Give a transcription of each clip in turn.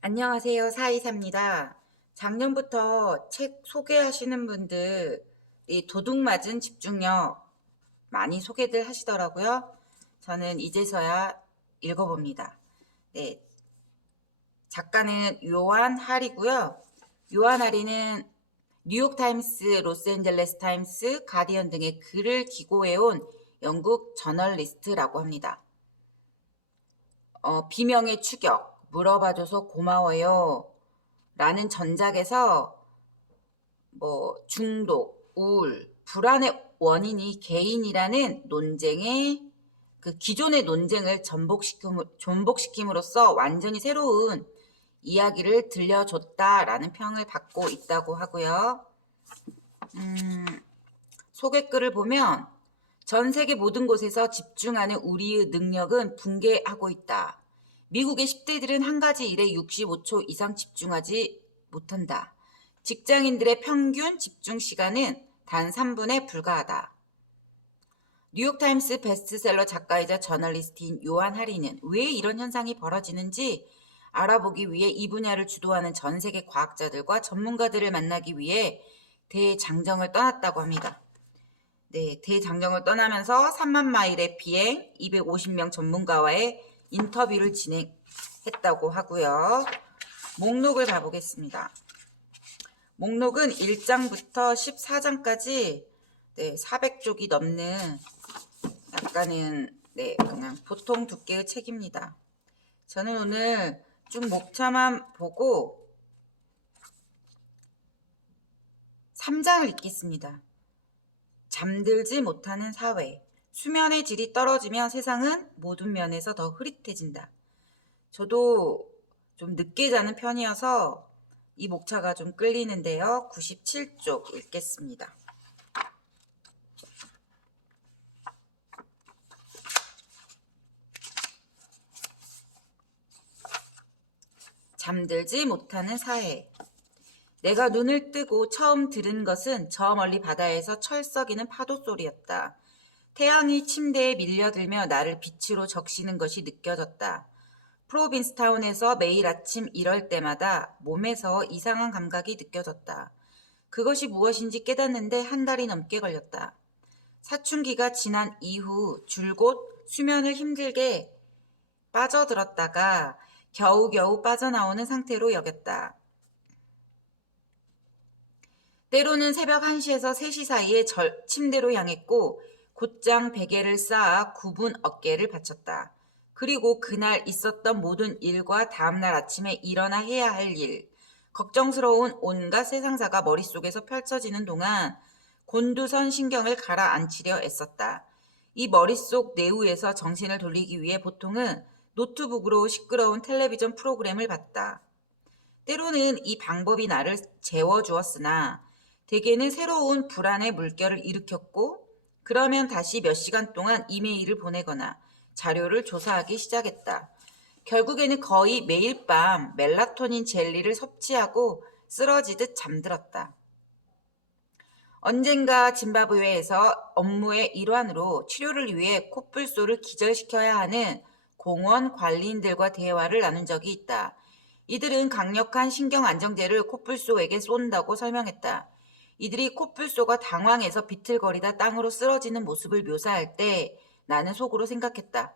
안녕하세요. 사이사입니다. 작년부터 책 소개하시는 분들이 도둑맞은 집중력 많이 소개들 하시더라고요. 저는 이제서야 읽어봅니다. 네, 작가는 요한 할이고요. 요한 할이는 뉴욕타임스, 로스앤젤레스 타임스, 가디언 등의 글을 기고해온 영국 저널리스트라고 합니다. 비명의 추격, 물어봐줘서 고마워요 라는 전작에서 중독, 우울, 불안의 원인이 개인이라는 논쟁의 기존의 논쟁을 전복시킴으로써 완전히 새로운 이야기를 들려줬다라는 평을 받고 있다고 하고요. 소개글을 보면 전 세계 모든 곳에서 집중하는 우리의 능력은 붕괴하고 있다. 미국의 10대들은 한 가지 일에 65초 이상 집중하지 못한다. 직장인들의 평균 집중 시간은 단 3분에 불과하다. 뉴욕타임스 베스트셀러 작가이자 저널리스트인 요한 할이는 왜 이런 현상이 벌어지는지 알아보기 위해 이 분야를 주도하는 전 세계 과학자들과 전문가들을 만나기 위해 대장정을 떠났다고 합니다. 네, 대장정을 떠나면서 3만 마일의 비행, 250명 전문가와의 인터뷰를 진행했다고 하고요. 목록을 봐보겠습니다. 목록은 1장부터 14장까지 400쪽이 넘는 약간은 그냥 보통 두께의 책입니다. 저는 오늘 쭉 목차만 보고 3장을 읽겠습니다. 잠들지 못하는 사회. 수면의 질이 떨어지면 세상은 모든 면에서 더 흐릿해진다. 저도 좀 늦게 자는 편이어서 이 목차가 좀 끌리는데요. 97쪽 읽겠습니다. 잠들지 못하는 사회. 내가 눈을 뜨고 처음 들은 것은 저 멀리 바다에서 철썩이는 파도 소리였다. 태양이 침대에 밀려들며 나를 빛으로 적시는 것이 느껴졌다. 프로빈스타운에서 매일 아침 이럴 때마다 몸에서 이상한 감각이 느껴졌다. 그것이 무엇인지 깨닫는데 한 달이 넘게 걸렸다. 사춘기가 지난 이후 줄곧 수면을 힘들게 빠져들었다가 겨우겨우 빠져나오는 상태로 여겼다. 때로는 새벽 1시에서 3시 사이에 침대로 향했고 곧장 베개를 쌓아 굽은 어깨를 받쳤다. 그리고 그날 있었던 모든 일과 다음날 아침에 일어나 해야 할 일, 걱정스러운 온갖 세상사가 머릿속에서 펼쳐지는 동안 곤두선 신경을 가라앉히려 애썼다. 이 머릿속 내우에서 정신을 돌리기 위해 보통은 노트북으로 시끄러운 텔레비전 프로그램을 봤다. 때로는 이 방법이 나를 재워주었으나 대개는 새로운 불안의 물결을 일으켰고 그러면 다시 몇 시간 동안 이메일을 보내거나 자료를 조사하기 시작했다. 결국에는 거의 매일 밤 멜라토닌 젤리를 섭취하고 쓰러지듯 잠들었다. 언젠가 짐바브웨에서 업무의 일환으로 치료를 위해 코뿔소를 기절시켜야 하는 공원 관리인들과 대화를 나눈 적이 있다. 이들은 강력한 신경 안정제를 코뿔소에게 쏜다고 설명했다. 이들이 코뿔소가 당황해서 비틀거리다 땅으로 쓰러지는 모습을 묘사할 때 나는 속으로 생각했다.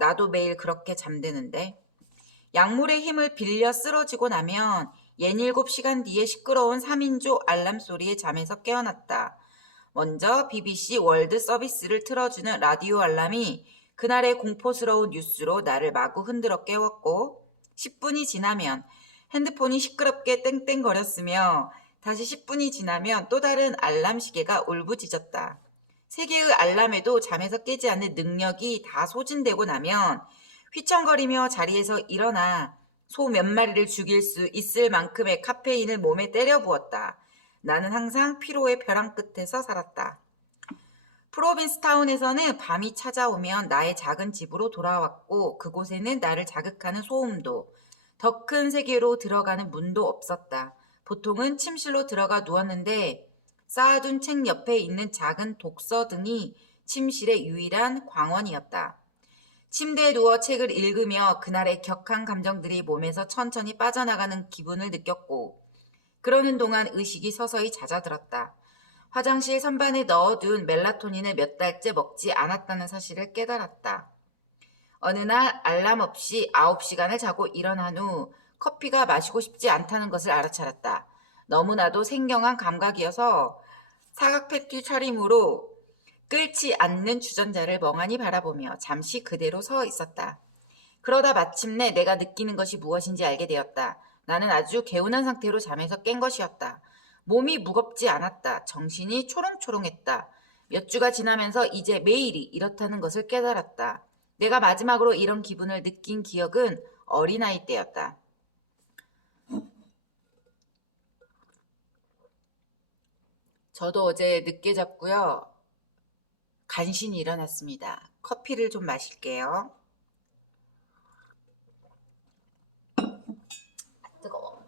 나도 매일 그렇게 잠드는데. 약물의 힘을 빌려 쓰러지고 나면 67시간 뒤에 시끄러운 3인조 알람 소리에 잠에서 깨어났다. 먼저 BBC 월드 서비스를 틀어주는 라디오 알람이 그날의 공포스러운 뉴스로 나를 마구 흔들어 깨웠고 10분이 지나면 핸드폰이 시끄럽게 땡땡거렸으며 다시 10분이 지나면 또 다른 알람 시계가 울부짖었다. 세 개의 알람에도 잠에서 깨지 않는 능력이 다 소진되고 나면 휘청거리며 자리에서 일어나 소 몇 마리를 죽일 수 있을 만큼의 카페인을 몸에 때려 부었다. 나는 항상 피로의 벼랑 끝에서 살았다. 프로빈스타운에서는 밤이 찾아오면 나의 작은 집으로 돌아왔고 그곳에는 나를 자극하는 소음도 더 큰 세계로 들어가는 문도 없었다. 보통은 침실로 들어가 누웠는데 쌓아둔 책 옆에 있는 작은 독서 등이 침실의 유일한 광원이었다. 침대에 누워 책을 읽으며 그날의 격한 감정들이 몸에서 천천히 빠져나가는 기분을 느꼈고, 그러는 동안 의식이 서서히 잦아들었다. 화장실 선반에 넣어둔 멜라토닌을 몇 달째 먹지 않았다는 사실을 깨달았다. 어느 날 알람 없이 9시간을 자고 일어난 후 커피가 마시고 싶지 않다는 것을 알아차렸다. 너무나도 생경한 감각이어서 사각 패티 차림으로 끓지 않는 주전자를 멍하니 바라보며 잠시 그대로 서 있었다. 그러다 마침내 내가 느끼는 것이 무엇인지 알게 되었다. 나는 아주 개운한 상태로 잠에서 깬 것이었다. 몸이 무겁지 않았다. 정신이 초롱초롱했다. 몇 주가 지나면서 이제 매일이 이렇다는 것을 깨달았다. 내가 마지막으로 이런 기분을 느낀 기억은 어린아이 때였다. 저도 어제 늦게 잤고요. 간신히 일어났습니다. 커피를 좀 마실게요. 뜨거워.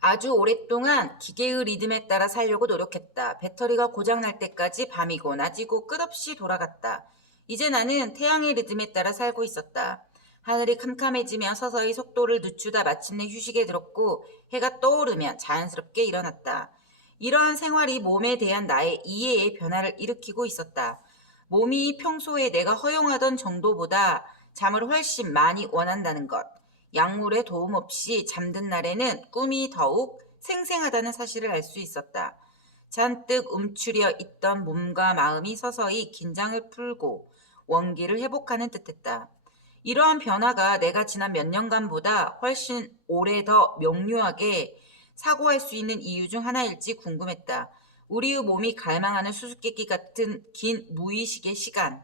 아주 오랫동안 기계의 리듬에 따라 살려고 노력했다. 배터리가 고장날 때까지 밤이고 낮이고 끝없이 돌아갔다. 이제 나는 태양의 리듬에 따라 살고 있었다. 하늘이 캄캄해지며 서서히 속도를 늦추다 마침내 휴식에 들었고 해가 떠오르면 자연스럽게 일어났다. 이러한 생활이 몸에 대한 나의 이해의 변화를 일으키고 있었다. 몸이 평소에 내가 허용하던 정도보다 잠을 훨씬 많이 원한다는 것. 약물의 도움 없이 잠든 날에는 꿈이 더욱 생생하다는 사실을 알 수 있었다. 잔뜩 움츠려 있던 몸과 마음이 서서히 긴장을 풀고 원기를 회복하는 듯했다. 이러한 변화가 내가 지난 몇 년간보다 훨씬 오래 더 명료하게 사고할 수 있는 이유 중 하나일지 궁금했다. 우리의 몸이 갈망하는 수수께끼 같은 긴 무의식의 시간,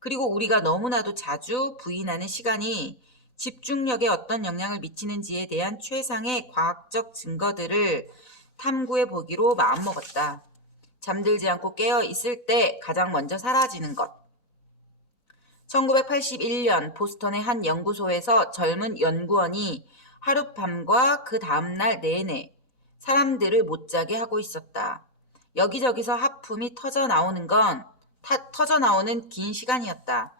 그리고 우리가 너무나도 자주 부인하는 시간이 집중력에 어떤 영향을 미치는지에 대한 최상의 과학적 증거들을 탐구해 보기로 마음먹었다. 잠들지 않고 깨어 있을 때 가장 먼저 사라지는 것. 1981년 보스턴의 한 연구소에서 젊은 연구원이 하룻밤과 그 다음날 내내 사람들을 못 자게 하고 있었다. 여기저기서 하품이 터져 나오는 긴 시간이었다.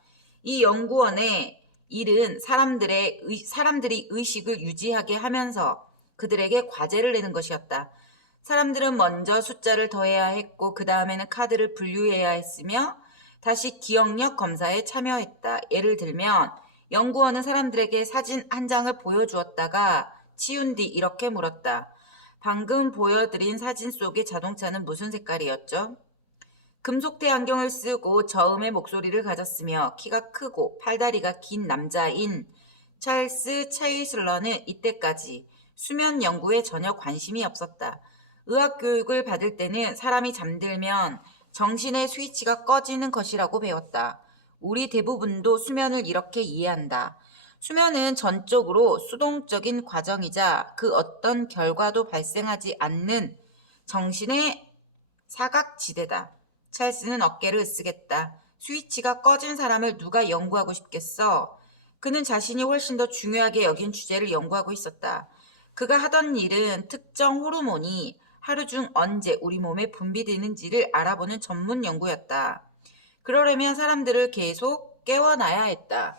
이 연구원의 일은 사람들이 의식을 유지하게 하면서 그들에게 과제를 내는 것이었다. 사람들은 먼저 숫자를 더해야 했고 그 다음에는 카드를 분류해야 했으며 다시 기억력 검사에 참여했다. 예를 들면 연구원은 사람들에게 사진 한 장을 보여주었다가 치운 뒤 이렇게 물었다. 방금 보여드린 사진 속의 자동차는 무슨 색깔이었죠? 금속대 안경을 쓰고 저음의 목소리를 가졌으며 키가 크고 팔다리가 긴 남자인 찰스 체이슬러는 이때까지 수면 연구에 전혀 관심이 없었다. 의학 교육을 받을 때는 사람이 잠들면 정신의 스위치가 꺼지는 것이라고 배웠다. 우리 대부분도 수면을 이렇게 이해한다. 수면은 전적으로 수동적인 과정이자 그 어떤 결과도 발생하지 않는 정신의 사각지대다. 찰스는 어깨를 으쓱했다. 스위치가 꺼진 사람을 누가 연구하고 싶겠어? 그는 자신이 훨씬 더 중요하게 여긴 주제를 연구하고 있었다. 그가 하던 일은 특정 호르몬이 하루 중 언제 우리 몸에 분비되는지를 알아보는 전문 연구였다. 그러려면 사람들을 계속 깨워놔야 했다.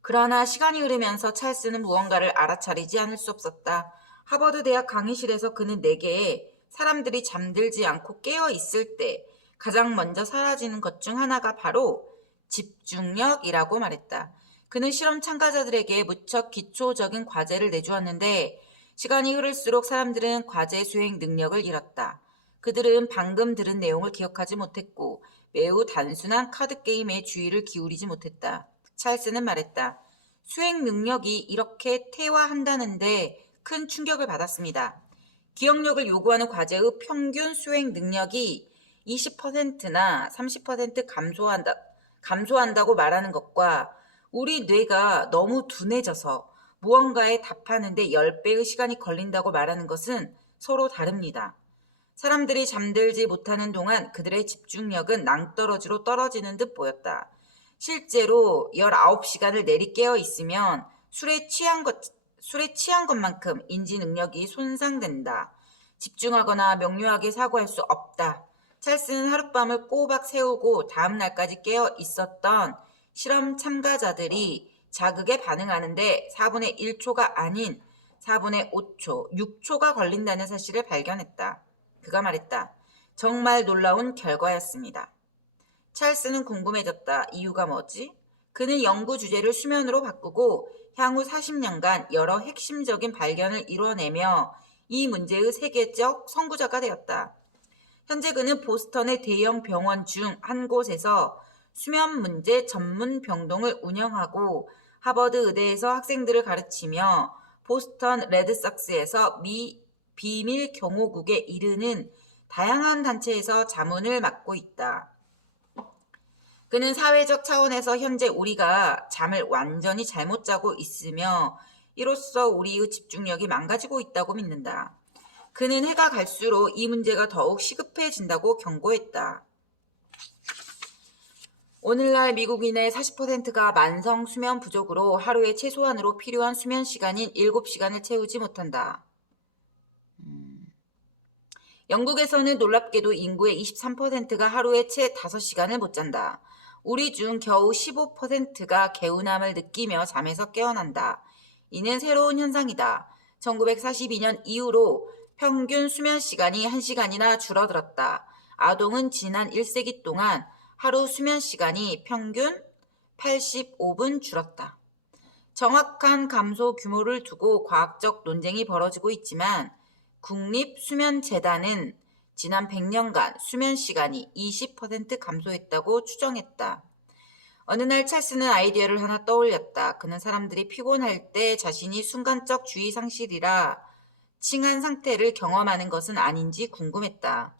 그러나 시간이 흐르면서 찰스는 무언가를 알아차리지 않을 수 없었다. 하버드 대학 강의실에서 그는 내게 사람들이 잠들지 않고 깨어 있을 때 가장 먼저 사라지는 것 중 하나가 바로 집중력이라고 말했다. 그는 실험 참가자들에게 무척 기초적인 과제를 내주었는데 시간이 흐를수록 사람들은 과제 수행 능력을 잃었다. 그들은 방금 들은 내용을 기억하지 못했고 매우 단순한 카드 게임에 주의를 기울이지 못했다. 찰스는 말했다. 수행 능력이 이렇게 퇴화한다는데 큰 충격을 받았습니다. 기억력을 요구하는 과제의 평균 수행 능력이 20%나 30% 감소한다고 말하는 것과 우리 뇌가 너무 둔해져서 무언가에 답하는데 10배의 시간이 걸린다고 말하는 것은 서로 다릅니다. 사람들이 잠들지 못하는 동안 그들의 집중력은 낭떠러지로 떨어지는 듯 보였다. 실제로 19시간을 내리 깨어 있으면 술에 취한 것만큼 인지 능력이 손상된다. 집중하거나 명료하게 사고할 수 없다. 찰스는 하룻밤을 꼬박 새우고 다음 날까지 깨어 있었던 실험 참가자들이 자극에 반응하는데 4분의 1초가 아닌 4분의 5초, 6초가 걸린다는 사실을 발견했다. 그가 말했다. 정말 놀라운 결과였습니다. 찰스는 궁금해졌다. 이유가 뭐지? 그는 연구 주제를 수면으로 바꾸고 향후 40년간 여러 핵심적인 발견을 이뤄내며 이 문제의 세계적 선구자가 되었다. 현재 그는 보스턴의 대형 병원 중 한 곳에서 수면 문제 전문 병동을 운영하고 하버드 의대에서 학생들을 가르치며 보스턴 레드삭스에서 비밀 경호국에 이르는 다양한 단체에서 자문을 맡고 있다. 그는 사회적 차원에서 현재 우리가 잠을 완전히 잘못 자고 있으며 이로써 우리의 집중력이 망가지고 있다고 믿는다. 그는 해가 갈수록 이 문제가 더욱 시급해진다고 경고했다. 오늘날 미국인의 40%가 만성 수면 부족으로 하루에 최소한으로 필요한 수면 시간인 7시간을 채우지 못한다. 영국에서는 놀랍게도 인구의 23%가 하루에 채 5시간을 못 잔다. 우리 중 겨우 15%가 개운함을 느끼며 잠에서 깨어난다. 이는 새로운 현상이다. 1942년 이후로 평균 수면 시간이 1시간이나 줄어들었다. 아동은 지난 1세기 동안 하루 수면 시간이 평균 85분 줄었다. 정확한 감소 규모를 두고 과학적 논쟁이 벌어지고 있지만 국립수면재단은 지난 100년간 수면 시간이 20% 감소했다고 추정했다. 어느 날 찰스는 아이디어를 하나 떠올렸다. 그는 사람들이 피곤할 때 자신이 순간적 주의 상실이라 칭한 상태를 경험하는 것은 아닌지 궁금했다.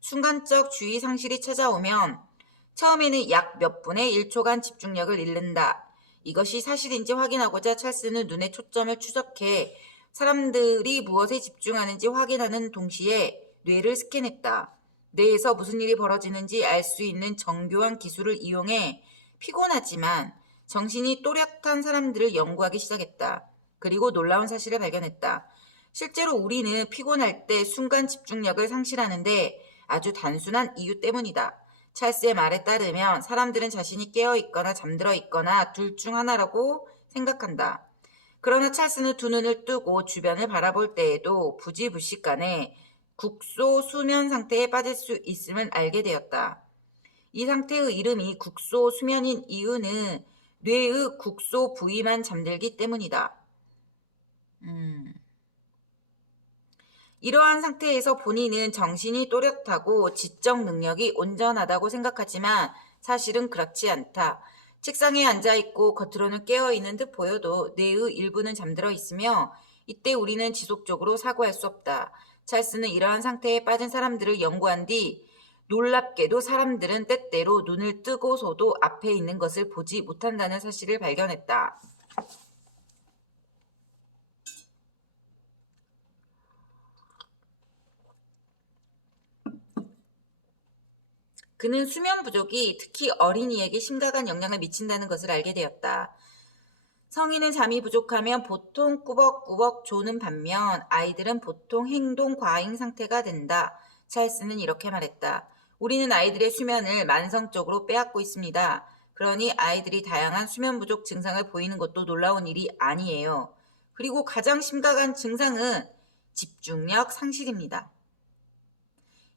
순간적 주의 상실이 찾아오면 처음에는 약 몇 분의 1초간 집중력을 잃는다. 이것이 사실인지 확인하고자 찰스는 눈의 초점을 추적해 사람들이 무엇에 집중하는지 확인하는 동시에 뇌를 스캔했다. 뇌에서 무슨 일이 벌어지는지 알 수 있는 정교한 기술을 이용해 피곤하지만 정신이 또렷한 사람들을 연구하기 시작했다. 그리고 놀라운 사실을 발견했다. 실제로 우리는 피곤할 때 순간 집중력을 상실하는데 아주 단순한 이유 때문이다. 찰스의 말에 따르면 사람들은 자신이 깨어있거나 잠들어 있거나 둘 중 하나라고 생각한다. 그러나 찰스는 두 눈을 뜨고 주변을 바라볼 때에도 부지불식간에 국소 수면 상태에 빠질 수 있음을 알게 되었다. 이 상태의 이름이 국소 수면인 이유는 뇌의 국소 부위만 잠들기 때문이다. 이러한 상태에서 본인은 정신이 또렷하고 지적 능력이 온전하다고 생각하지만 사실은 그렇지 않다. 책상에 앉아있고 겉으로는 깨어있는 듯 보여도 뇌의 일부는 잠들어 있으며 이때 우리는 지속적으로 사고할 수 없다. 찰스는 이러한 상태에 빠진 사람들을 연구한 뒤 놀랍게도 사람들은 때때로 눈을 뜨고서도 앞에 있는 것을 보지 못한다는 사실을 발견했다. 그는 수면 부족이 특히 어린이에게 심각한 영향을 미친다는 것을 알게 되었다. 성인은 잠이 부족하면 보통 꾸벅꾸벅 조는 반면 아이들은 보통 행동 과잉 상태가 된다. 찰스는 이렇게 말했다. 우리는 아이들의 수면을 만성적으로 빼앗고 있습니다. 그러니 아이들이 다양한 수면 부족 증상을 보이는 것도 놀라운 일이 아니에요. 그리고 가장 심각한 증상은 집중력 상실입니다.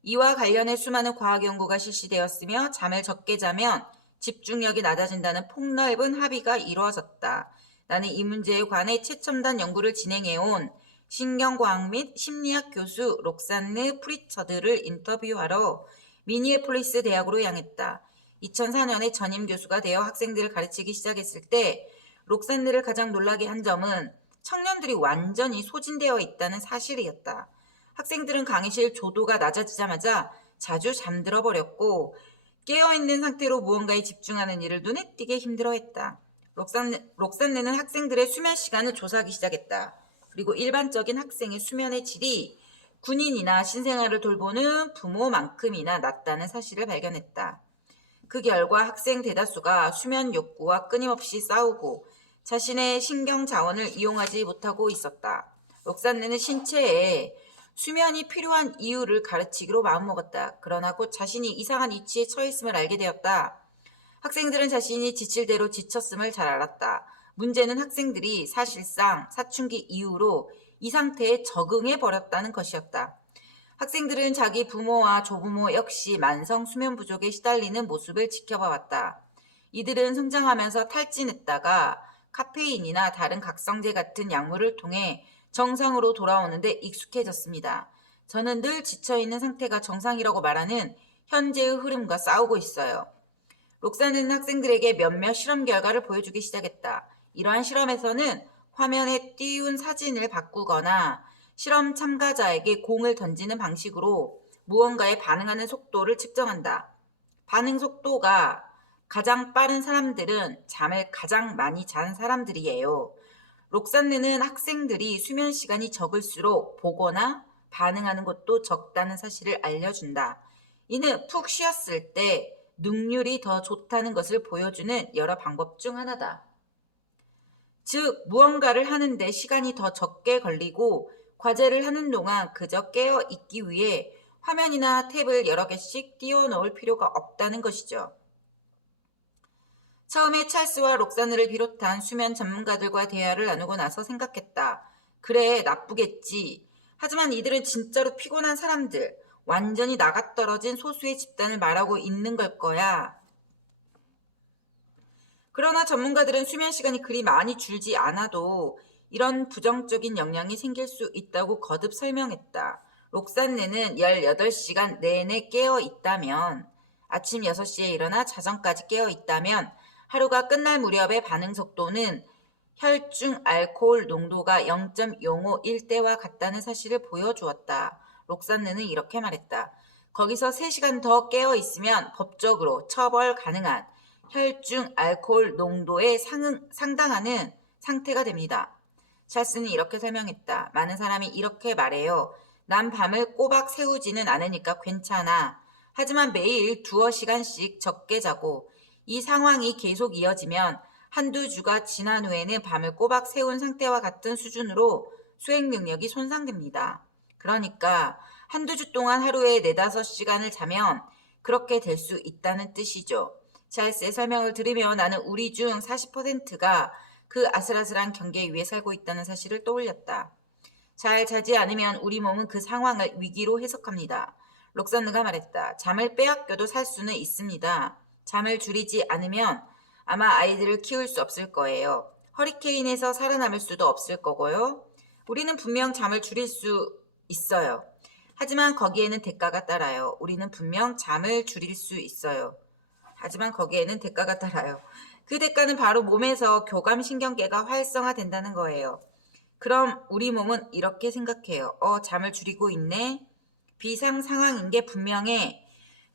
이와 관련해 수많은 과학 연구가 실시되었으며 잠을 적게 자면 집중력이 낮아진다는 폭넓은 합의가 이루어졌다. 나는 이 문제에 관해 최첨단 연구를 진행해온 신경과학 및 심리학 교수 록산느 프리처드를 인터뷰하러 미니애폴리스 대학으로 향했다. 2004년에 전임 교수가 되어 학생들을 가르치기 시작했을 때 록산느를 가장 놀라게 한 점은 청년들이 완전히 소진되어 있다는 사실이었다. 학생들은 강의실 조도가 낮아지자마자 자주 잠들어 버렸고 깨어있는 상태로 무언가에 집중하는 일을 눈에 띄게 힘들어했다. 록산느는 학생들의 수면 시간을 조사하기 시작했다. 그리고 일반적인 학생의 수면의 질이 군인이나 신생아를 돌보는 부모만큼이나 낮다는 사실을 발견했다. 그 결과 학생 대다수가 수면 욕구와 끊임없이 싸우고 자신의 신경 자원을 이용하지 못하고 있었다. 록산느는 신체에 수면이 필요한 이유를 가르치기로 마음먹었다. 그러나 곧 자신이 이상한 위치에 처했음을 알게 되었다. 학생들은 자신이 지칠 대로 지쳤음을 잘 알았다. 문제는 학생들이 사실상 사춘기 이후로 이 상태에 적응해 버렸다는 것이었다. 학생들은 자기 부모와 조부모 역시 만성 수면 부족에 시달리는 모습을 지켜봐왔다. 이들은 성장하면서 탈진했다가 카페인이나 다른 각성제 같은 약물을 통해 정상으로 돌아오는데 익숙해졌습니다. 저는 늘 지쳐있는 상태가 정상이라고 말하는 현재의 흐름과 싸우고 있어요. 록사는 학생들에게 몇몇 실험 결과를 보여주기 시작했다. 이러한 실험에서는 화면에 띄운 사진을 바꾸거나 실험 참가자에게 공을 던지는 방식으로 무언가에 반응하는 속도를 측정한다. 반응 속도가 가장 빠른 사람들은 잠을 가장 많이 잔 사람들이에요. 록산느는 학생들이 수면 시간이 적을수록 보거나 반응하는 것도 적다는 사실을 알려준다. 이는 푹 쉬었을 때 능률이 더 좋다는 것을 보여주는 여러 방법 중 하나다. 즉, 무언가를 하는데 시간이 더 적게 걸리고 과제를 하는 동안 그저 깨어 있기 위해 화면이나 탭을 여러 개씩 띄워 넣을 필요가 없다는 것이죠. 처음에 찰스와 록사느를 비롯한 수면 전문가들과 대화를 나누고 나서 생각했다. 그래, 나쁘겠지. 하지만 이들은 진짜로 피곤한 사람들, 완전히 나가떨어진 소수의 집단을 말하고 있는 걸 거야. 그러나 전문가들은 수면 시간이 그리 많이 줄지 않아도 이런 부정적인 영향이 생길 수 있다고 거듭 설명했다. 록산네는 18시간 내내 깨어 있다면, 아침 6시에 일어나 자정까지 깨어 있다면 하루가 끝날 무렵의 반응 속도는 혈중 알코올 농도가 0.051대와 같다는 사실을 보여주었다. 록산느는 이렇게 말했다. 거기서 3시간 더 깨어 있으면 법적으로 처벌 가능한 혈중 알코올 농도에 상당하는 상태가 됩니다. 찰스는 이렇게 설명했다. 많은 사람이 이렇게 말해요. 난 밤을 꼬박 새우지는 않으니까 괜찮아. 하지만 매일 2시간씩 적게 자고 이 상황이 계속 이어지면 한두 주가 지난 후에는 밤을 꼬박 새운 상태와 같은 수준으로 수행 능력이 손상됩니다. 그러니까 한두 주 동안 하루에 4-5시간을 자면 그렇게 될 수 있다는 뜻이죠. 찰스의 설명을 들으며 나는 우리 중 40%가 그 아슬아슬한 경계 위에 살고 있다는 사실을 떠올렸다. 잘 자지 않으면 우리 몸은 그 상황을 위기로 해석합니다. 록산느가 말했다. 잠을 빼앗겨도 살 수는 있습니다. 잠을 줄이지 않으면 아마 아이들을 키울 수 없을 거예요. 허리케인에서 살아남을 수도 없을 거고요. 우리는 분명 잠을 줄일 수 있어요. 하지만 거기에는 대가가 따라요. 우리는 분명 잠을 줄일 수 있어요. 하지만 거기에는 대가가 따라요. 그 대가는 바로 몸에서 교감신경계가 활성화된다는 거예요. 그럼 우리 몸은 이렇게 생각해요. 잠을 줄이고 있네. 비상 상황인 게 분명해.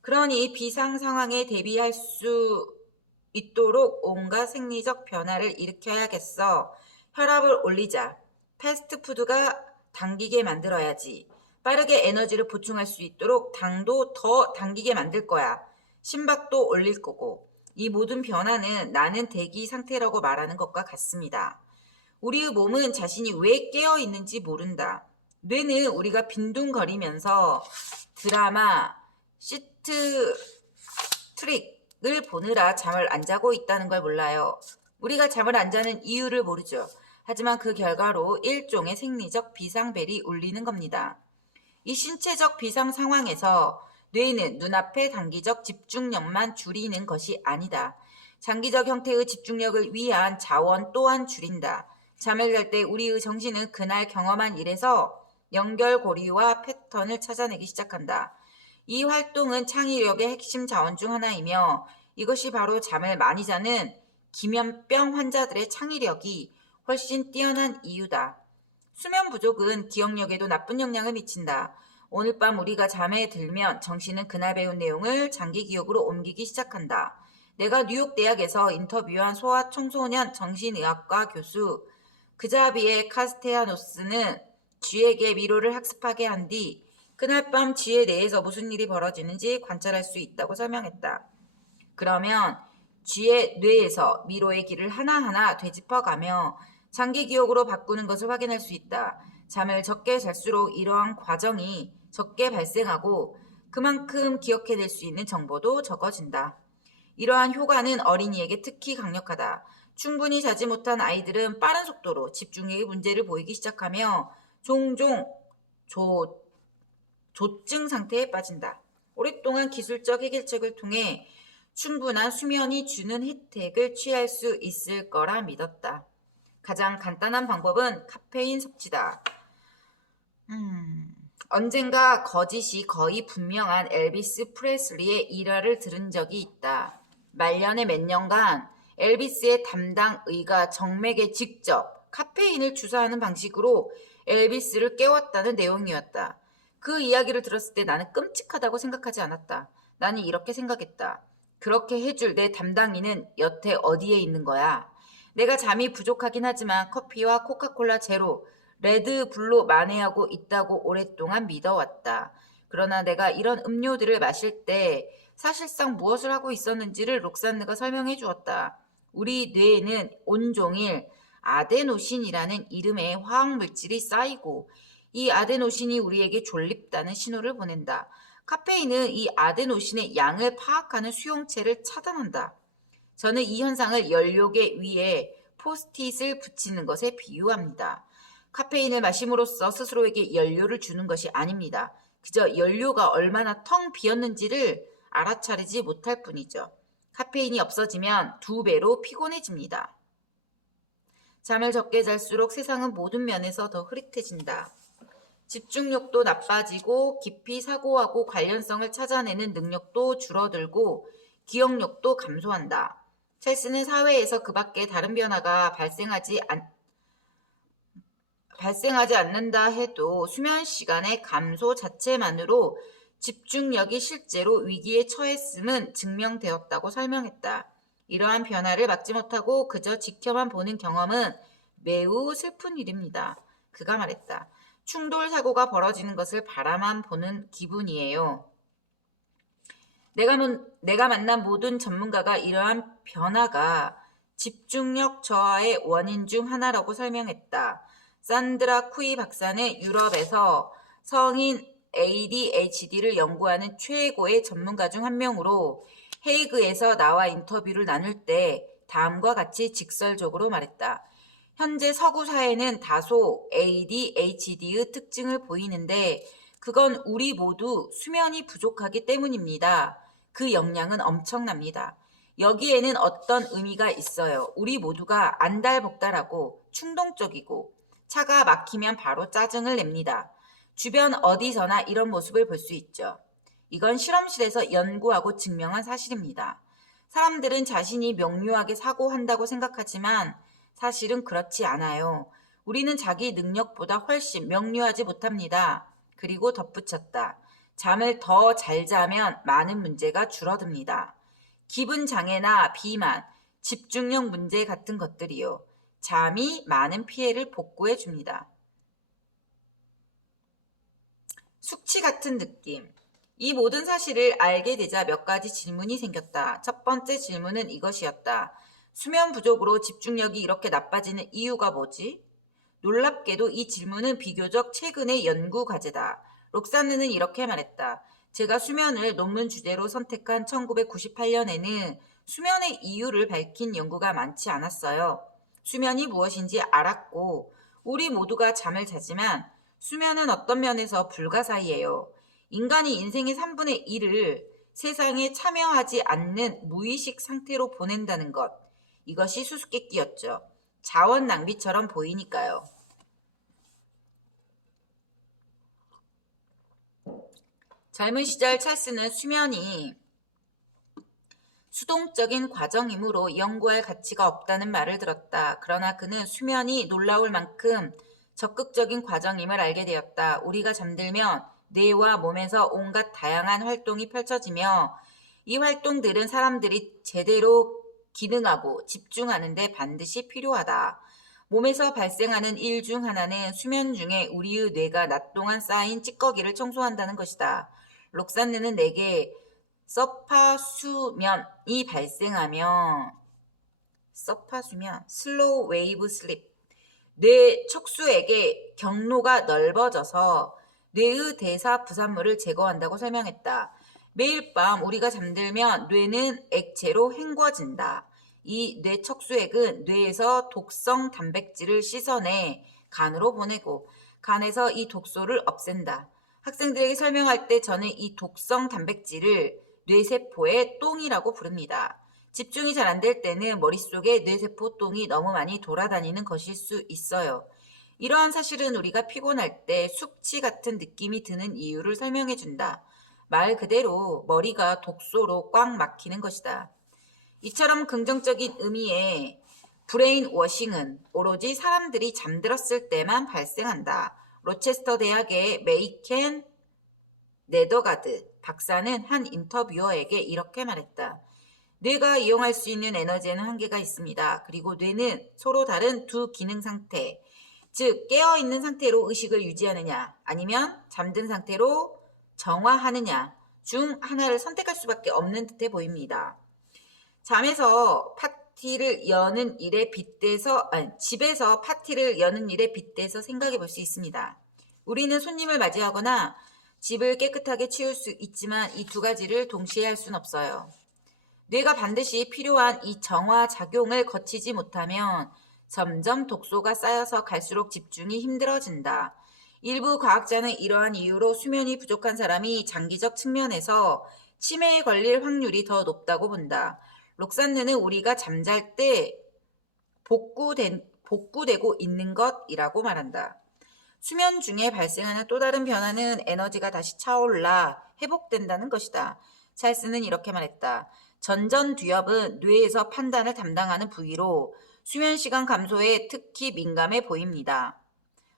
그러니 비상 상황에 대비할 수 있도록 온갖 생리적 변화를 일으켜야겠어. 혈압을 올리자. 패스트푸드가 당기게 만들어야지. 빠르게 에너지를 보충할 수 있도록 당도 더 당기게 만들 거야. 심박도 올릴 거고. 이 모든 변화는 나는 대기 상태라고 말하는 것과 같습니다. 우리의 몸은 자신이 왜 깨어 있는지 모른다. 뇌는 우리가 빈둥거리면서 드라마, 시트 트릭을 보느라 잠을 안 자고 있다는 걸 몰라요. 우리가 잠을 안 자는 이유를 모르죠. 하지만 그 결과로 일종의 생리적 비상벨이 울리는 겁니다. 이 신체적 비상 상황에서 뇌는 눈앞의 단기적 집중력만 줄이는 것이 아니다. 장기적 형태의 집중력을 위한 자원 또한 줄인다. 잠을 잘 때 우리의 정신은 그날 경험한 일에서 연결고리와 패턴을 찾아내기 시작한다. 이 활동은 창의력의 핵심 자원 중 하나이며 이것이 바로 잠을 많이 자는 기면병 환자들의 창의력이 훨씬 뛰어난 이유다. 수면 부족은 기억력에도 나쁜 영향을 미친다. 오늘 밤 우리가 잠에 들면 정신은 그날 배운 내용을 장기 기억으로 옮기기 시작한다. 내가 뉴욕 대학에서 인터뷰한 소아청소년 정신의학과 교수 그자비에 카스테야노스는 쥐에게 미로를 학습하게 한 뒤 그날 밤 쥐의 뇌에서 무슨 일이 벌어지는지 관찰할 수 있다고 설명했다. 그러면 쥐의 뇌에서 미로의 길을 하나하나 되짚어가며 장기 기억으로 바꾸는 것을 확인할 수 있다. 잠을 적게 잘수록 이러한 과정이 적게 발생하고 그만큼 기억해낼 수 있는 정보도 적어진다. 이러한 효과는 어린이에게 특히 강력하다. 충분히 자지 못한 아이들은 빠른 속도로 집중력의 문제를 보이기 시작하며 종종 조증 상태에 빠진다. 오랫동안 기술적 해결책을 통해 충분한 수면이 주는 혜택을 취할 수 있을 거라 믿었다. 가장 간단한 방법은 카페인 섭취다. 언젠가 거짓이 거의 분명한 엘비스 프레슬리의 일화를 들은 적이 있다. 말년의 몇 년간 엘비스의 담당 의가 정맥에 직접 카페인을 주사하는 방식으로 엘비스를 깨웠다는 내용이었다. 그 이야기를 들었을 때 나는 끔찍하다고 생각하지 않았다. 나는 이렇게 생각했다. 그렇게 해줄 내 담당인은 여태 어디에 있는 거야? 내가 잠이 부족하긴 하지만 커피와 코카콜라 제로, 레드불로 만회하고 있다고 오랫동안 믿어왔다. 그러나 내가 이런 음료들을 마실 때 사실상 무엇을 하고 있었는지를 록산느가 설명해 주었다. 우리 뇌에는 온종일 아데노신이라는 이름의 화학물질이 쌓이고 이 아데노신이 우리에게 졸립다는 신호를 보낸다. 카페인은 이 아데노신의 양을 파악하는 수용체를 차단한다. 저는 이 현상을 연료계 위에 포스트잇을 붙이는 것에 비유합니다. 카페인을 마심으로써 스스로에게 연료를 주는 것이 아닙니다. 그저 연료가 얼마나 텅 비었는지를 알아차리지 못할 뿐이죠. 카페인이 없어지면 2배로 피곤해집니다. 잠을 적게 잘수록 세상은 모든 면에서 더 흐릿해진다. 집중력도 나빠지고 깊이 사고하고 관련성을 찾아내는 능력도 줄어들고 기억력도 감소한다. 첼스는 사회에서 그 밖에 다른 변화가 발생하지 않는다 해도 수면 시간의 감소 자체만으로 집중력이 실제로 위기에 처했음은 증명되었다고 설명했다. 이러한 변화를 막지 못하고 그저 지켜만 보는 경험은 매우 슬픈 일입니다. 그가 말했다. 충돌 사고가 벌어지는 것을 바라만 보는 기분이에요. 내가 만난 모든 전문가가 이러한 변화가 집중력 저하의 원인 중 하나라고 설명했다. 산드라 쿠이 박사는 유럽에서 성인 ADHD를 연구하는 최고의 전문가 중 한 명으로 헤이그에서 나와 인터뷰를 나눌 때 다음과 같이 직설적으로 말했다. 현재 서구 사회는 다소 ADHD의 특징을 보이는데 그건 우리 모두 수면이 부족하기 때문입니다. 그 영향은 엄청납니다. 여기에는 어떤 의미가 있어요. 우리 모두가 안달복달하고 충동적이고 차가 막히면 바로 짜증을 냅니다. 주변 어디서나 이런 모습을 볼 수 있죠. 이건 실험실에서 연구하고 증명한 사실입니다. 사람들은 자신이 명료하게 사고한다고 생각하지만 사실은 그렇지 않아요. 우리는 자기 능력보다 훨씬 명료하지 못합니다. 그리고 덧붙였다. 잠을 더 잘 자면 많은 문제가 줄어듭니다. 기분 장애나 비만, 집중력 문제 같은 것들이요. 잠이 많은 피해를 복구해 줍니다. 숙취 같은 느낌. 이 모든 사실을 알게 되자 몇 가지 질문이 생겼다. 첫 번째 질문은 이것이었다. 수면 부족으로 집중력이 이렇게 나빠지는 이유가 뭐지? 놀랍게도 이 질문은 비교적 최근의 연구 과제다. 록산느는 이렇게 말했다. 제가 수면을 논문 주제로 선택한 1998년에는 수면의 이유를 밝힌 연구가 많지 않았어요. 수면이 무엇인지 알았고 우리 모두가 잠을 자지만 수면은 어떤 면에서 불가사의해요. 인간이 인생의 3분의 1을 세상에 참여하지 않는 무의식 상태로 보낸다는 것. 이것이 수수께끼였죠. 자원 낭비처럼 보이니까요. 젊은 시절 찰스는 수면이 수동적인 과정이므로 연구할 가치가 없다는 말을 들었다. 그러나 그는 수면이 놀라울 만큼 적극적인 과정임을 알게 되었다. 우리가 잠들면 뇌와 몸에서 온갖 다양한 활동이 펼쳐지며 이 활동들은 사람들이 제대로 기능하고 집중하는 데 반드시 필요하다. 몸에서 발생하는 일 중 하나는 수면 중에 우리의 뇌가 낮 동안 쌓인 찌꺼기를 청소한다는 것이다. 록산느는 내게 서파수면이 발생하며 슬로우 웨이브 슬립, 뇌 척수액의 경로가 넓어져서 뇌의 대사 부산물을 제거한다고 설명했다. 매일 밤 우리가 잠들면 뇌는 액체로 헹궈진다. 이 뇌 척수액은 뇌에서 독성 단백질을 씻어내 간으로 보내고 간에서 이 독소를 없앤다. 학생들에게 설명할 때 저는 이 독성 단백질을 뇌세포의 똥이라고 부릅니다. 집중이 잘 안 될 때는 머릿속에 뇌세포 똥이 너무 많이 돌아다니는 것일 수 있어요. 이러한 사실은 우리가 피곤할 때 숙취 같은 느낌이 드는 이유를 설명해 준다. 말 그대로 머리가 독소로 꽉 막히는 것이다. 이처럼 긍정적인 의미의 브레인 워싱은 오로지 사람들이 잠들었을 때만 발생한다. 로체스터 대학의 메이켄 네더가드 박사는 한 인터뷰어에게 이렇게 말했다. 뇌가 이용할 수 있는 에너지에는 한계가 있습니다. 그리고 뇌는 서로 다른 두 기능 상태, 즉 깨어있는 상태로 의식을 유지하느냐 아니면 잠든 상태로 정화하느냐 중 하나를 선택할 수밖에 없는 듯해 보입니다. 잠에서 파티를 여는 일에 빗대서 집에서 파티를 여는 일에 빗대서 생각해 볼 수 있습니다. 우리는 손님을 맞이하거나 집을 깨끗하게 치울 수 있지만 이 두 가지를 동시에 할 수는 없어요. 뇌가 반드시 필요한 이 정화 작용을 거치지 못하면 점점 독소가 쌓여서 갈수록 집중이 힘들어진다. 일부 과학자는 이러한 이유로 수면이 부족한 사람이 장기적 측면에서 치매에 걸릴 확률이 더 높다고 본다. 록산느는 우리가 잠잘 때 복구되고 있는 것이라고 말한다. 수면 중에 발생하는 또 다른 변화는 에너지가 다시 차올라 회복된다는 것이다. 찰스는 이렇게 말했다. 전전두엽은 뇌에서 판단을 담당하는 부위로 수면 시간 감소에 특히 민감해 보입니다.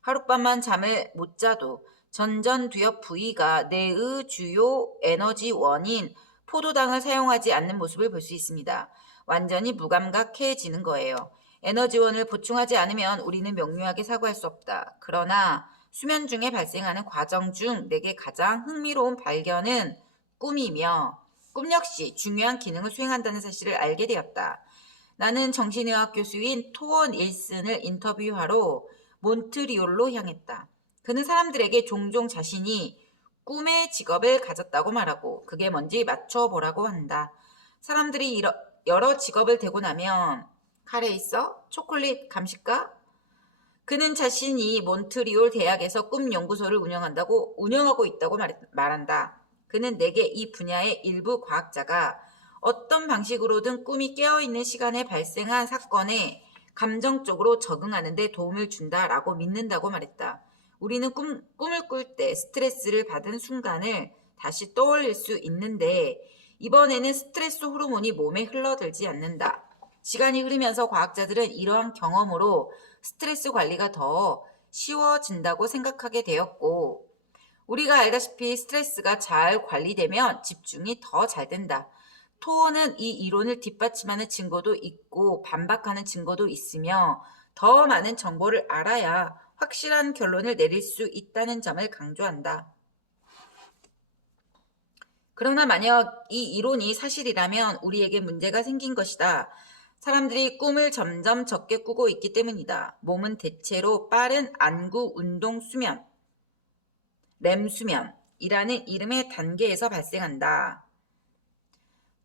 하룻밤만 잠을 못 자도 전전두엽 부위가 뇌의 주요 에너지원인 포도당을 사용하지 않는 모습을 볼 수 있습니다. 완전히 무감각해지는 거예요. 에너지원을 보충하지 않으면 우리는 명료하게 사고할 수 없다. 그러나 수면 중에 발생하는 과정 중 내게 가장 흥미로운 발견은 꿈이며 꿈 역시 중요한 기능을 수행한다는 사실을 알게 되었다. 나는 정신의학 교수인 토원 일슨을 인터뷰하러 몬트리올로 향했다. 그는 사람들에게 종종 자신이 꿈의 직업을 가졌다고 말하고 그게 뭔지 맞춰보라고 한다. 사람들이 여러 직업을 대고 나면 카레 있어? 초콜릿 감실까? 그는 자신이 몬트리올 대학에서 꿈 연구소를 운영하고 있다고 말한다. 그는 내게 이 분야의 일부 과학자가 어떤 방식으로든 꿈이 깨어있는 시간에 발생한 사건에 감정적으로 적응하는 데 도움을 준다라고 믿는다고 말했다. 우리는 꿈을 꿀 때 스트레스를 받은 순간을 다시 떠올릴 수 있는데 이번에는 스트레스 호르몬이 몸에 흘러들지 않는다. 시간이 흐르면서 과학자들은 이러한 경험으로 스트레스 관리가 더 쉬워진다고 생각하게 되었고 우리가 알다시피 스트레스가 잘 관리되면 집중이 더 잘 된다. 토어는 이 이론을 뒷받침하는 증거도 있고 반박하는 증거도 있으며 더 많은 정보를 알아야 확실한 결론을 내릴 수 있다는 점을 강조한다. 그러나 만약 이 이론이 사실이라면 우리에게 문제가 생긴 것이다. 사람들이 꿈을 점점 적게 꾸고 있기 때문이다. 몸은 대체로 빠른 안구 운동 수면, 렘수면이라는 이름의 단계에서 발생한다.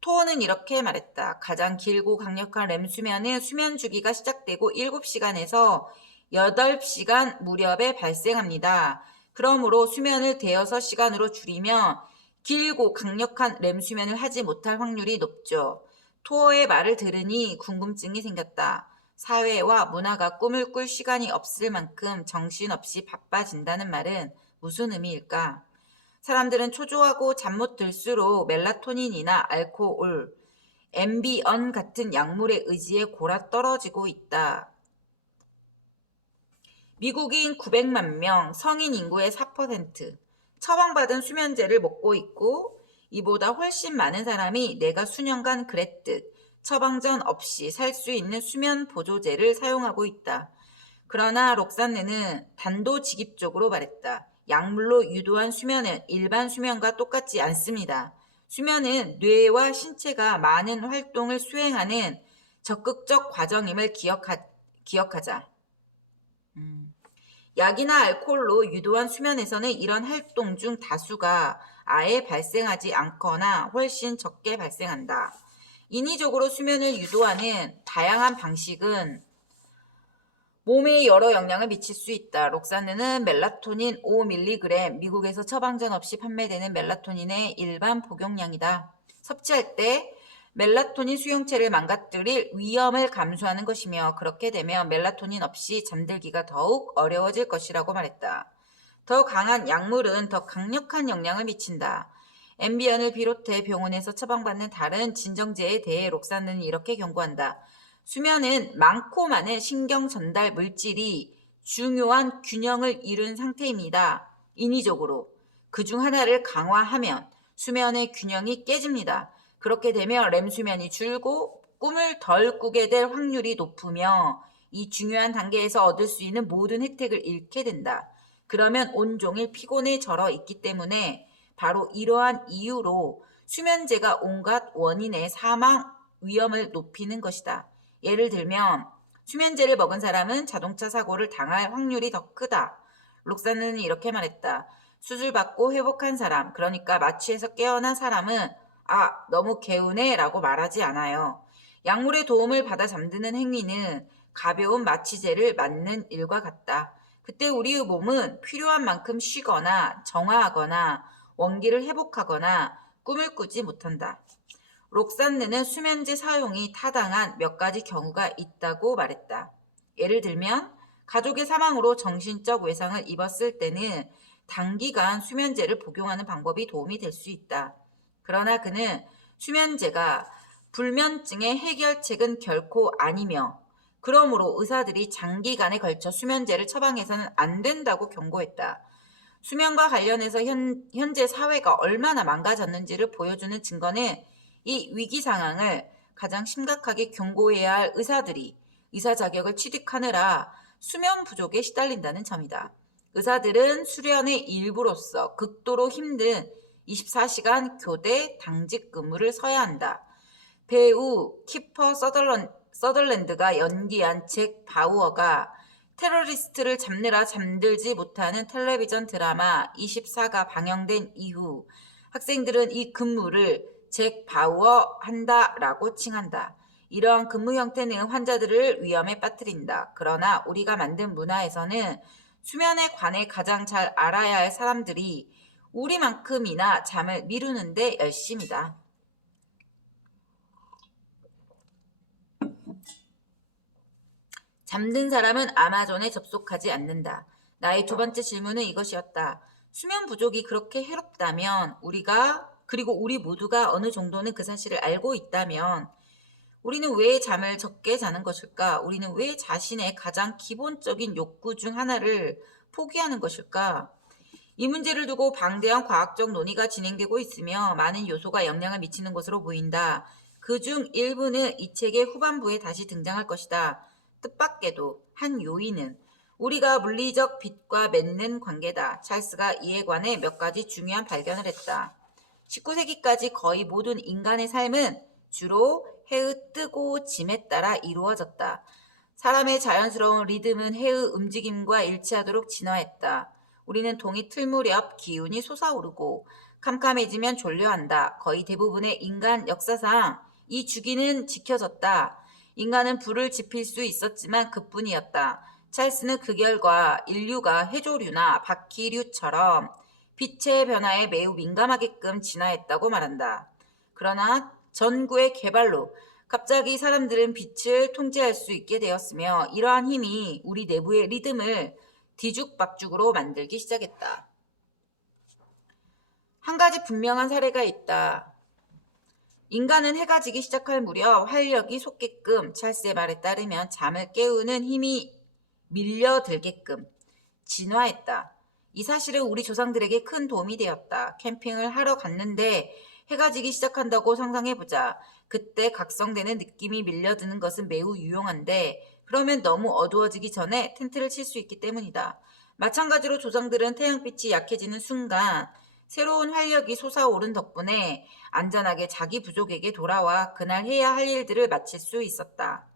토어는 이렇게 말했다. 가장 길고 강력한 렘수면은 수면 주기가 시작되고 7시간에서 8시간 무렵에 발생합니다. 그러므로 수면을 대여섯 시간으로 줄이면 길고 강력한 렘수면을 하지 못할 확률이 높죠. 토어의 말을 들으니 궁금증이 생겼다. 사회와 문화가 꿈을 꿀 시간이 없을 만큼 정신없이 바빠진다는 말은 무슨 의미일까? 사람들은 초조하고 잠 못 들수록 멜라토닌이나 알코올, 엠비언 같은 약물의 의지에 골아 떨어지고 있다. 미국인 900만 명, 성인 인구의 4%, 처방받은 수면제를 먹고 있고 이보다 훨씬 많은 사람이 내가 수년간 그랬듯 처방전 없이 살 수 있는 수면 보조제를 사용하고 있다. 그러나 록산느는 단도직입적으로 말했다. 약물로 유도한 수면은 일반 수면과 똑같지 않습니다. 수면은 뇌와 신체가 많은 활동을 수행하는 적극적 과정임을 기억하자. 약이나 알코올로 유도한 수면에서는 이런 활동 중 다수가 아예 발생하지 않거나 훨씬 적게 발생한다. 인위적으로 수면을 유도하는 다양한 방식은 몸에 여러 영향을 미칠 수 있다. 록사르는 멜라토닌 5mg, 미국에서 처방전 없이 판매되는 멜라토닌의 일반 복용량이다. 섭취할 때 멜라토닌 수용체를 망가뜨릴 위험을 감수하는 것이며 그렇게 되면 멜라토닌 없이 잠들기가 더욱 어려워질 것이라고 말했다. 더 강한 약물은 더 강력한 영향을 미친다. 앰비언을 비롯해 병원에서 처방받는 다른 진정제에 대해 록사르는 이렇게 경고한다. 수면은 많고 많은 신경 전달 물질이 중요한 균형을 이룬 상태입니다. 인위적으로 그 중 하나를 강화하면 수면의 균형이 깨집니다. 그렇게 되면 렘 수면이 줄고 꿈을 덜 꾸게 될 확률이 높으며 이 중요한 단계에서 얻을 수 있는 모든 혜택을 잃게 된다. 그러면 온종일 피곤에 절어 있기 때문에 바로 이러한 이유로 수면제가 온갖 원인의 사망 위험을 높이는 것이다. 예를 들면 수면제를 먹은 사람은 자동차 사고를 당할 확률이 더 크다. 록사르는 이렇게 말했다. 수술받고 회복한 사람, 그러니까 마취에서 깨어난 사람은 너무 개운해 라고 말하지 않아요. 약물의 도움을 받아 잠드는 행위는 가벼운 마취제를 맞는 일과 같다. 그때 우리의 몸은 필요한 만큼 쉬거나 정화하거나 원기를 회복하거나 꿈을 꾸지 못한다. 록사르는 수면제 사용이 타당한 몇 가지 경우가 있다고 말했다. 예를 들면 가족의 사망으로 정신적 외상을 입었을 때는 단기간 수면제를 복용하는 방법이 도움이 될 수 있다. 그러나 그는 수면제가 불면증의 해결책은 결코 아니며 그러므로 의사들이 장기간에 걸쳐 수면제를 처방해서는 안 된다고 경고했다. 수면과 관련해서 현재 사회가 얼마나 망가졌는지를 보여주는 증거는 이 위기 상황을 가장 심각하게 경고해야 할 의사들이 의사 자격을 취득하느라 수면 부족에 시달린다는 점이다. 의사들은 수련의 일부로서 극도로 힘든 24시간 교대 당직 근무를 서야 한다. 배우 키퍼 서덜랜드가 연기한 잭 바우어가 테러리스트를 잡느라 잠들지 못하는 텔레비전 드라마 24가 방영된 이후 학생들은 이 근무를 잭 바우어 한다라고 칭한다. 이러한 근무 형태는 환자들을 위험에 빠뜨린다. 그러나 우리가 만든 문화에서는 수면에 관해 가장 잘 알아야 할 사람들이 우리만큼이나 잠을 미루는데 열심이다. 잠든 사람은 아마존에 접속하지 않는다. 나의 두 번째 질문은 이것이었다. 수면 부족이 그렇게 해롭다면 그리고 우리 모두가 어느 정도는 그 사실을 알고 있다면 우리는 왜 잠을 적게 자는 것일까? 우리는 왜 자신의 가장 기본적인 욕구 중 하나를 포기하는 것일까? 이 문제를 두고 방대한 과학적 논의가 진행되고 있으며 많은 요소가 영향을 미치는 것으로 보인다. 그중 일부는 이 책의 후반부에 다시 등장할 것이다. 뜻밖에도 한 요인은 우리가 물리적 빛과 맺는 관계다. 찰스가 이에 관해 몇 가지 중요한 발견을 했다. 19세기까지 거의 모든 인간의 삶은 주로 해의 뜨고 짐에 따라 이루어졌다. 사람의 자연스러운 리듬은 해의 움직임과 일치하도록 진화했다. 우리는 동이 틀 무렵 기운이 솟아오르고 캄캄해지면 졸려한다. 거의 대부분의 인간 역사상 이 주기는 지켜졌다. 인간은 불을 지필 수 있었지만 그뿐이었다. 찰스는 그 결과 인류가 해조류나 바퀴류처럼 빛의 변화에 매우 민감하게끔 진화했다고 말한다. 그러나 전구의 개발로 갑자기 사람들은 빛을 통제할 수 있게 되었으며 이러한 힘이 우리 내부의 리듬을 뒤죽박죽으로 만들기 시작했다. 한 가지 분명한 사례가 있다. 인간은 해가 지기 시작할 무렵 활력이 솟게끔 찰스의 말에 따르면 잠을 깨우는 힘이 밀려들게끔 진화했다. 이 사실은 우리 조상들에게 큰 도움이 되었다. 캠핑을 하러 갔는데 해가 지기 시작한다고 상상해보자. 그때 각성되는 느낌이 밀려드는 것은 매우 유용한데 그러면 너무 어두워지기 전에 텐트를 칠 수 있기 때문이다. 마찬가지로 조상들은 태양빛이 약해지는 순간 새로운 활력이 솟아오른 덕분에 안전하게 자기 부족에게 돌아와 그날 해야 할 일들을 마칠 수 있었다.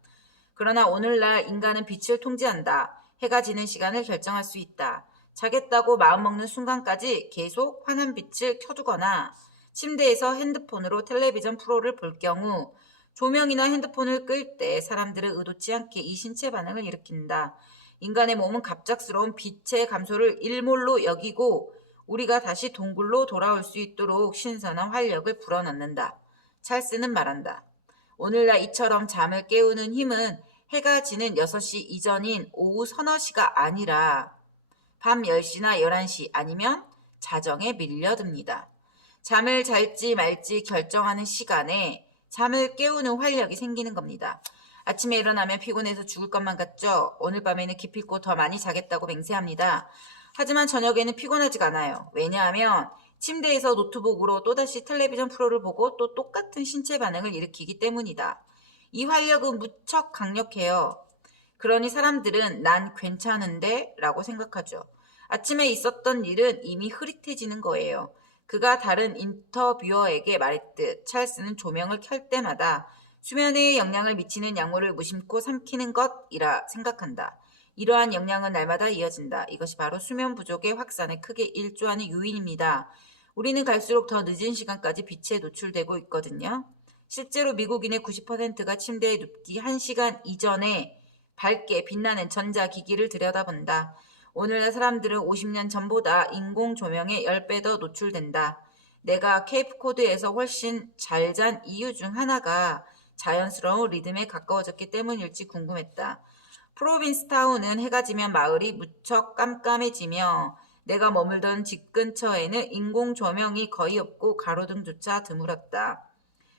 그러나 오늘날 인간은 빛을 통제한다. 해가 지는 시간을 결정할 수 있다. 자겠다고 마음먹는 순간까지 계속 환한 빛을 켜두거나 침대에서 핸드폰으로 텔레비전 프로를 볼 경우 조명이나 핸드폰을 끌 때 사람들은 의도치 않게 이 신체 반응을 일으킨다. 인간의 몸은 갑작스러운 빛의 감소를 일몰로 여기고 우리가 다시 동굴로 돌아올 수 있도록 신선한 활력을 불어넣는다. 찰스는 말한다. 오늘날 이처럼 잠을 깨우는 힘은 해가 지는 6시 이전인 오후 서너 시가 아니라 밤 10시나 11시 아니면 자정에 밀려듭니다. 잠을 잘지 말지 결정하는 시간에 잠을 깨우는 활력이 생기는 겁니다. 아침에 일어나면 피곤해서 죽을 것만 같죠? 오늘 밤에는 기필코 더 많이 자겠다고 맹세합니다. 하지만 저녁에는 피곤하지가 않아요. 왜냐하면 침대에서 노트북으로 또다시 텔레비전 프로를 보고 또 똑같은 신체 반응을 일으키기 때문이다. 이 활력은 무척 강력해요. 그러니 사람들은 난 괜찮은데? 라고 생각하죠. 아침에 있었던 일은 이미 흐릿해지는 거예요. 그가 다른 인터뷰어에게 말했듯 찰스는 조명을 켤 때마다 수면에 영향을 미치는 약물을 무심코 삼키는 것이라 생각한다. 이러한 영향은 날마다 이어진다. 이것이 바로 수면 부족의 확산에 크게 일조하는 요인입니다. 우리는 갈수록 더 늦은 시간까지 빛에 노출되고 있거든요. 실제로 미국인의 90%가 침대에 눕기 1시간 이전에 밝게 빛나는 전자기기를 들여다본다. 오늘날 사람들은 50년 전보다 인공 조명에 10배 더 노출된다. 내가 케이프코드에서 훨씬 잘 잔 이유 중 하나가 자연스러운 리듬에 가까워졌기 때문일지 궁금했다. 프로빈스타운은 해가 지면 마을이 무척 깜깜해지며 내가 머물던 집 근처에는 인공 조명이 거의 없고 가로등조차 드물었다.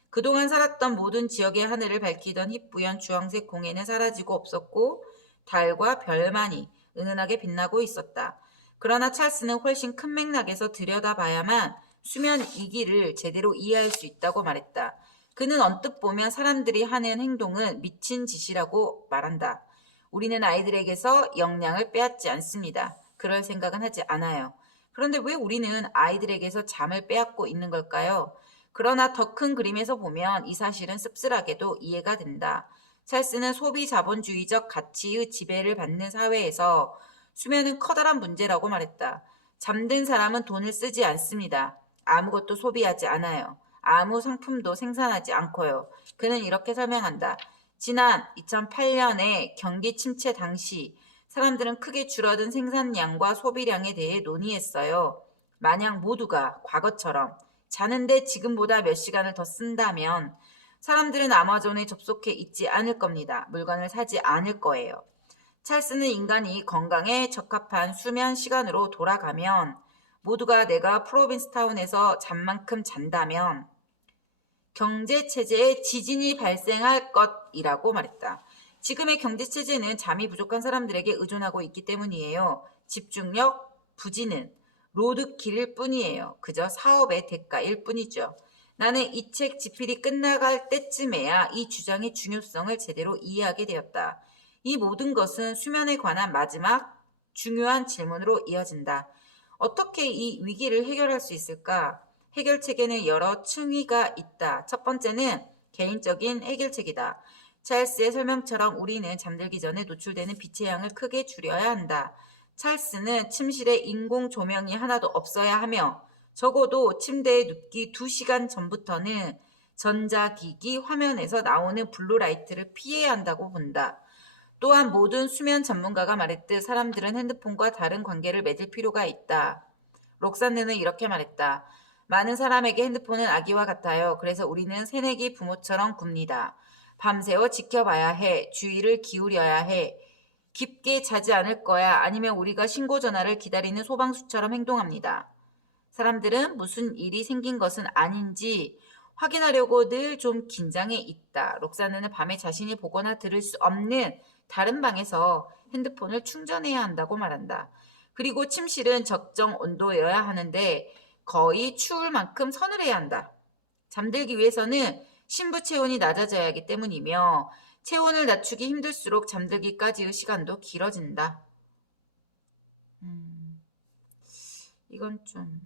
그동안 살았던 모든 지역의 하늘을 밝히던 희뿌연 주황색 공해는 사라지고 없었고 달과 별만이 은은하게 빛나고 있었다. 그러나 찰스는 훨씬 큰 맥락에서 들여다봐야만 수면 위기를 제대로 이해할 수 있다고 말했다. 그는 언뜻 보면 사람들이 하는 행동은 미친 짓이라고 말한다. 우리는 아이들에게서 영양을 빼앗지 않습니다. 그럴 생각은 하지 않아요. 그런데 왜 우리는 아이들에게서 잠을 빼앗고 있는 걸까요? 그러나 더 큰 그림에서 보면 이 사실은 씁쓸하게도 이해가 된다. 찰스는 소비 자본주의적 가치의 지배를 받는 사회에서 수면은 커다란 문제라고 말했다. 잠든 사람은 돈을 쓰지 않습니다. 아무것도 소비하지 않아요. 아무 상품도 생산하지 않고요. 그는 이렇게 설명한다. 지난 2008년의 경기 침체 당시 사람들은 크게 줄어든 생산량과 소비량에 대해 논의했어요. 만약 모두가 과거처럼 자는데 지금보다 몇 시간을 더 쓴다면 사람들은 아마존에 접속해 있지 않을 겁니다. 물건을 사지 않을 거예요. 찰스는 인간이 건강에 적합한 수면 시간으로 돌아가면 모두가 내가 프로빈스타운에서 잠만큼 잔다면 경제체제에 지진이 발생할 것이라고 말했다. 지금의 경제체제는 잠이 부족한 사람들에게 의존하고 있기 때문이에요. 집중력 부진은 로드킬일 뿐이에요. 그저 사업의 대가일 뿐이죠. 나는 이 책 집필이 끝나갈 때쯤에야 이 주장의 중요성을 제대로 이해하게 되었다. 이 모든 것은 수면에 관한 마지막 중요한 질문으로 이어진다. 어떻게 이 위기를 해결할 수 있을까? 해결책에는 여러 층위가 있다. 첫 번째는 개인적인 해결책이다. 찰스의 설명처럼 우리는 잠들기 전에 노출되는 빛의 양을 크게 줄여야 한다. 찰스는 침실에 인공 조명이 하나도 없어야 하며 적어도 침대에 눕기 2시간 전부터는 전자기기 화면에서 나오는 블루라이트를 피해야 한다고 본다. 또한 모든 수면 전문가가 말했듯 사람들은 핸드폰과 다른 관계를 맺을 필요가 있다. 록산느는 이렇게 말했다. 많은 사람에게 핸드폰은 아기와 같아요. 그래서 우리는 새내기 부모처럼 굽니다. 밤새워 지켜봐야 해. 주의를 기울여야 해. 깊게 자지 않을 거야. 아니면 우리가 신고 전화를 기다리는 소방수처럼 행동합니다. 사람들은 무슨 일이 생긴 것은 아닌지 확인하려고 늘 좀 긴장해 있다. 록산느는 밤에 자신이 보거나 들을 수 없는 다른 방에서 핸드폰을 충전해야 한다고 말한다. 그리고 침실은 적정 온도여야 하는데 거의 추울 만큼 서늘해야 한다. 잠들기 위해서는 심부 체온이 낮아져야 하기 때문이며 체온을 낮추기 힘들수록 잠들기까지의 시간도 길어진다. 이건 좀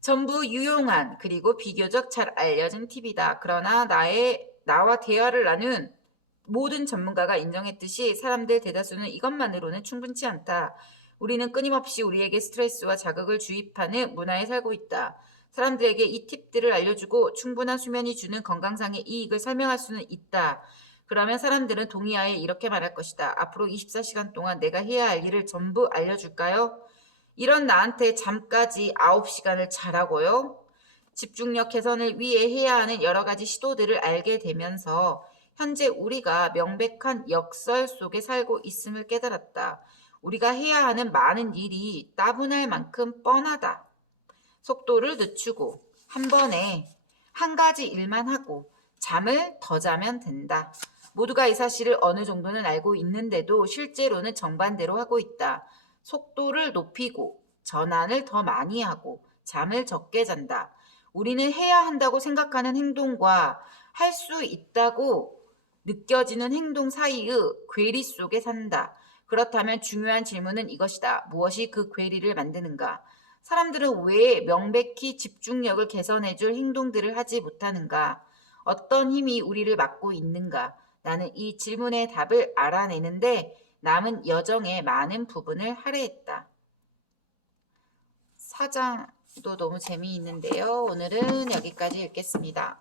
전부 유용한 그리고 비교적 잘 알려진 팁이다. 그러나 나와 대화를 나눈 모든 전문가가 인정했듯이 사람들 대다수는 이것만으로는 충분치 않다. 우리는 끊임없이 우리에게 스트레스와 자극을 주입하는 문화에 살고 있다. 사람들에게 이 팁들을 알려주고 충분한 수면이 주는 건강상의 이익을 설명할 수는 있다. 그러면 사람들은 동의하에 이렇게 말할 것이다. 앞으로 24시간 동안 내가 해야 할 일을 전부 알려줄까요? 이런 나한테 잠까지 9시간을 자라고요? 집중력 개선을 위해 해야 하는 여러 가지 시도들을 알게 되면서 현재 우리가 명백한 역설 속에 살고 있음을 깨달았다. 우리가 해야 하는 많은 일이 따분할 만큼 뻔하다. 속도를 늦추고 한 번에 한 가지 일만 하고 잠을 더 자면 된다. 모두가 이 사실을 어느 정도는 알고 있는데도 실제로는 정반대로 하고 있다. 속도를 높이고 전환을 더 많이 하고 잠을 적게 잔다. 우리는 해야 한다고 생각하는 행동과 할 수 있다고 느껴지는 행동 사이의 괴리 속에 산다. 그렇다면 중요한 질문은 이것이다. 무엇이 그 괴리를 만드는가? 사람들은 왜 명백히 집중력을 개선해줄 행동들을 하지 못하는가? 어떤 힘이 우리를 막고 있는가? 나는 이 질문의 답을 알아내는데 남은 여정의 많은 부분을 할애했다. 4장도 너무 재미있는데요. 오늘은 여기까지 읽겠습니다.